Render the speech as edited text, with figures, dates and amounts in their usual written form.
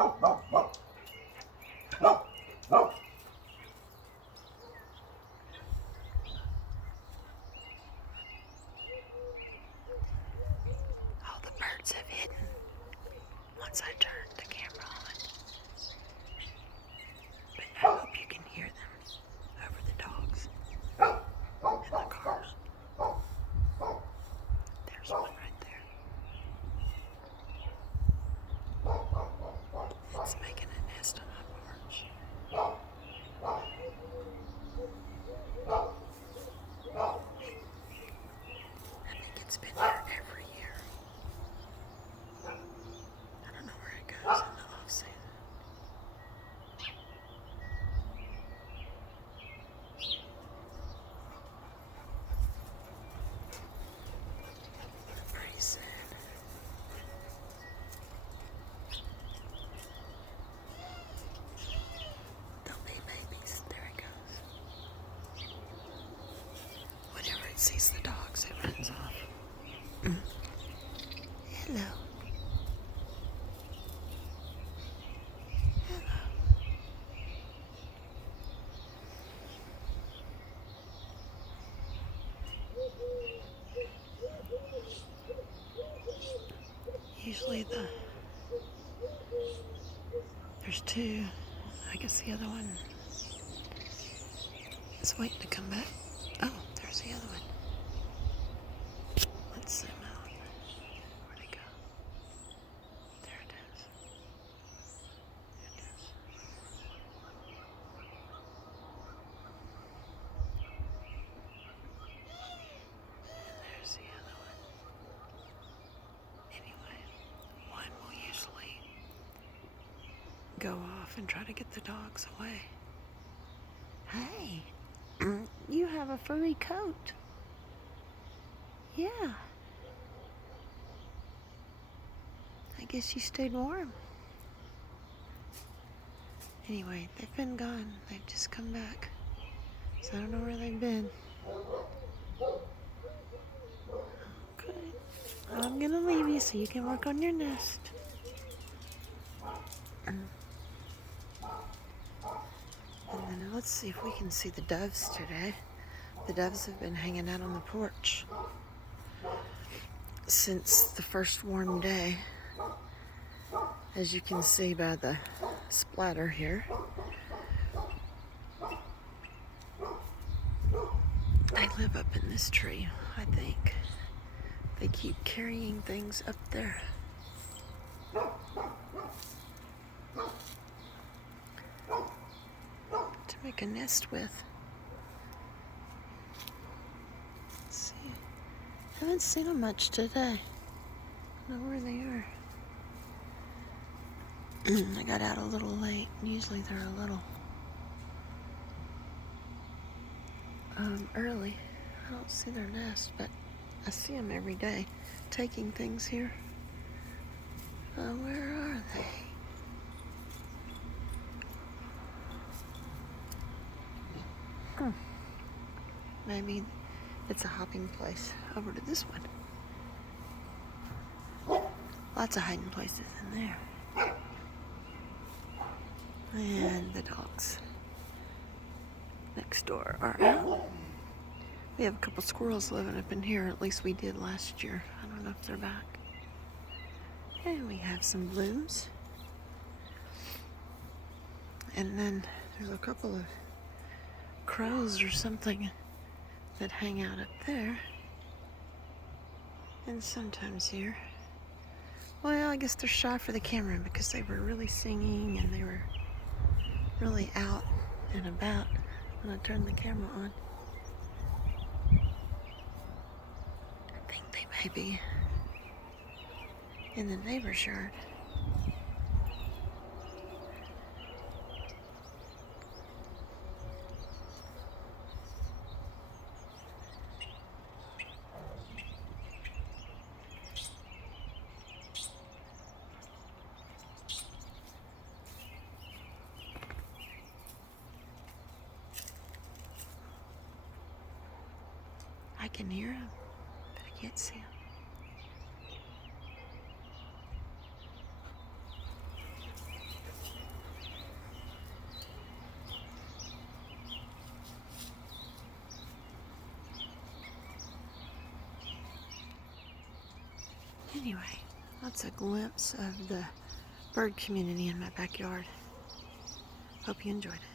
All the birds have hidden once I turned the camera on. But I hope you can hear them over the dogs and the cars. There's one right there. It's making a nest on my porch. I think it's been here every year. I don't know where it goes in the off season. Pretty sad. They'll be babies. There it goes. Whenever it sees the dogs, it runs off. Hello. Usually there's two. I guess the other one is waiting to come back. Oh, there's the other one. Let's zoom out. Where'd it go? There it is. There it is. And there's the other one. Anyway, one will usually go off and try to get the dogs away. Hey, you have a furry coat. Yeah. I guess you stayed warm. Anyway, they've been gone. They've just come back. So I don't know where they've been. Okay. I'm gonna leave you so you can work on your nest. And then let's see if we can see the doves today. The doves have been hanging out on the porch since the first warm day. As you can see by the splatter here. They live up in this tree, I think. They keep carrying things up there. To make a nest with. Let's see. I haven't seen them much today. I don't know where they are. I got out a little late. Usually they're a little early. I don't see their nest, but I see them every day taking things here. Where are they? Maybe it's a hopping place over to this one. Lots of hiding places in there. And the dogs next door are out. We have a couple squirrels living up in here, at least we did last year. I don't know if they're back. And we have some blooms. And then there's a couple of crows or something that hang out up there. And sometimes here. Well, I guess they're shy for the camera because they were really singing and they were really out and about when I turned the camera on. I think they may be in the neighbor's yard. I can hear him, but I can't see him. Anyway, that's a glimpse of the bird community in my backyard. Hope you enjoyed it.